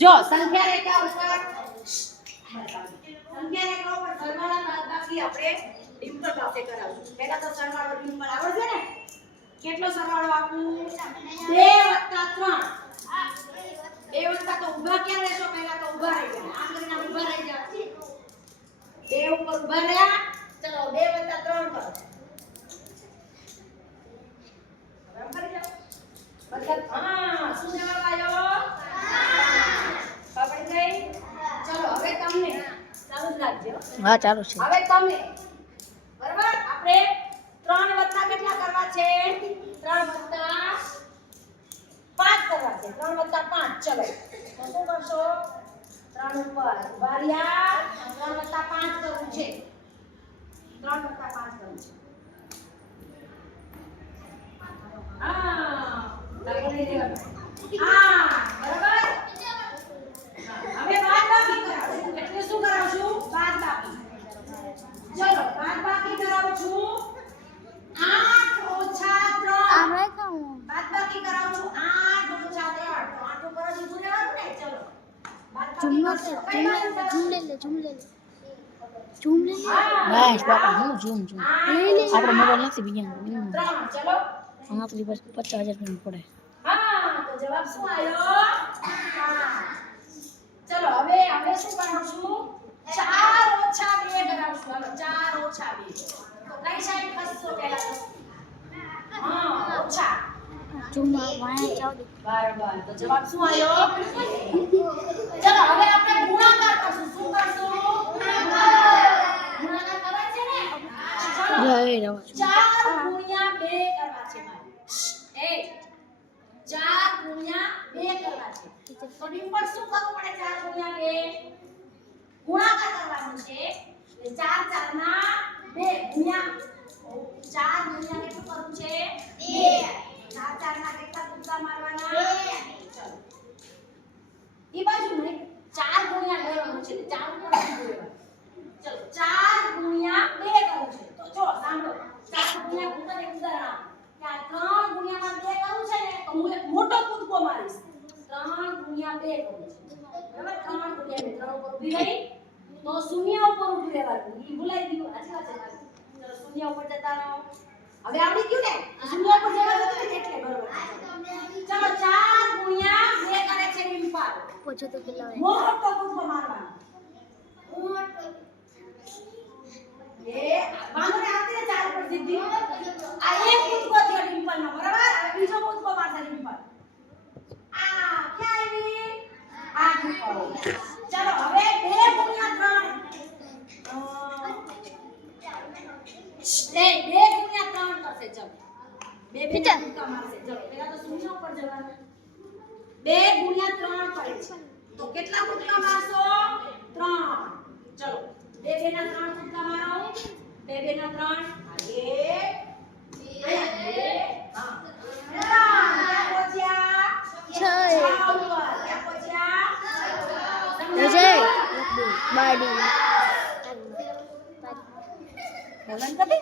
જો સંખ્યા રેખા ઉપર સરવાળા બાદબાકી આપણે ડિમ્પલ પાસે કરાવશું. પહેલા તો સરવાળો ડિમ્પલ આવડશે ને? કેટલો સરવાળો આપું? 2 + 3. 2 વત્તા તો ઊભા ક્યાં રહેશો? પહેલા તો ઊભા રહી જાઓ. આમ કરીને ઊભા રહી જાઓ. 2 ઉપર ઊભા રહ્યા. ચલો 2 + 3 કરો. બરાબર જાઓ. મતલબ શું જવાબ આવ્યો? 5. ખબર ગઈ? ચલો હવે તમને ચાલુ જ રાખજો. હા ચાલુ છે. હવે તમે બરાબર આપણે 3 વત્તા કેટલા કરવા છે? 3 વત્તા 5 કરવા છે. 3 વત્તા 5. ચલો તો શું કરશો? 3 ઉપર ઊભા રહ્યા. 3 વત્તા 5 કરવું છે. 3 વત્તા 5 કરવું છે. બરાબર. હવે બાદબાકી કરાવશું. એટલે શું કરાવશું? બાદબાકી. ચલો બાદબાકી કરાવું છું. 8 - 3. બાદબાકી કરાવું છું. 8 - 3. તો 8 ઉપર જ ઊભું રહેવાનું ને. ચલો બાદબાકી કરશો. કઈ બાજુ કરશો? બસ બાપા હું ઝૂમ આપણે મોબાઈલ નથી બીજા 3. ચલો આપણી પાસે 50,000 રૂપિયા પડે. તો જવાબ શું આવ્યો? 5. ચલો હવે શું કરાવશું? 4 - 2 કરાવશું. હાલો 4 - 2. તો કઈ સાઈડ ખસશો પહેલા તો? ઓછા. બરાબર. તો જવાબ શું આવ્યો? ચલો હવે આપણે ગુણાકાર કરશું. શું કરશું? ગુણાકાર કરવા છે ને? ચલો 4 × 2 કરવા છે મારે. 4 × 2 કરવા છે. તો ડિમ્પલ શું કરવું પડે? 4 × 2 ગુણાકાર કરવાનું છે. એટલે 4 × 4 = 2 ગુણ્યા 4 ગુણ્યા કેટલું કરવું છે? 2. 4 × 4 ના કેટલા કૂદકા મારવાના? 2. ચલો ઈ બાજુ નહીં 4 ગુણ્યા લેવાનું છે. 4 ઉપર ઊભું રહેવાનું. ચલો 4 × 2 કરવું છે. તો જો સાંભળો 4 ગુણ્યા કૂદકા એક ઉદાહરણ આપો. 3 ગુણ્યામાં 2 કરવું છે ને તો હું એક મોટો કૂદકો મારીશ. 3 × 2 કરવું છે. બરાબર? 3 × 2 3 ઉપર ઊભી રહી તો શૂન્ય ઉપર ઊભું રહેવાનું. ઈ ભૂલાઈ ગયું. સાચી વાત છે. ચલો શૂન્ય ઉપર જતા રહો. હવે આવડી ગયું ને? શૂન્ય ઉપર જવા દો એટલે બરાબર. ચલો 4 × 2 કરે છે ડિમ્પલ. પૂછો તો કેટલા હોય? મોટો કૂદકો મારવાનો. વાંધો ને આવતી ને 4 ઉપર સીધી. આ એક કૂદકો થયો ડિમ્પલ નો. બરાબર? હવે બીજો કૂદકો મારશે ડિમ્પલ. ક્યાં આવી? આ કૂદકો. ચલો હવે 2 × 3. 2 × 3 કરશે. ચલો 2 કૂદકા મારશે. ચલો પહેલા તો શૂન્ય ઉપર જવાનું. 2 × 3 કરે છે. તો કેટલા કૂદકા મારશો? 3. ચલો 2 × 2 ના 3 કૂદકા મારો. 2 × 2 ના 3. 1 2 3 4 5 6 7 8 9 10 11 12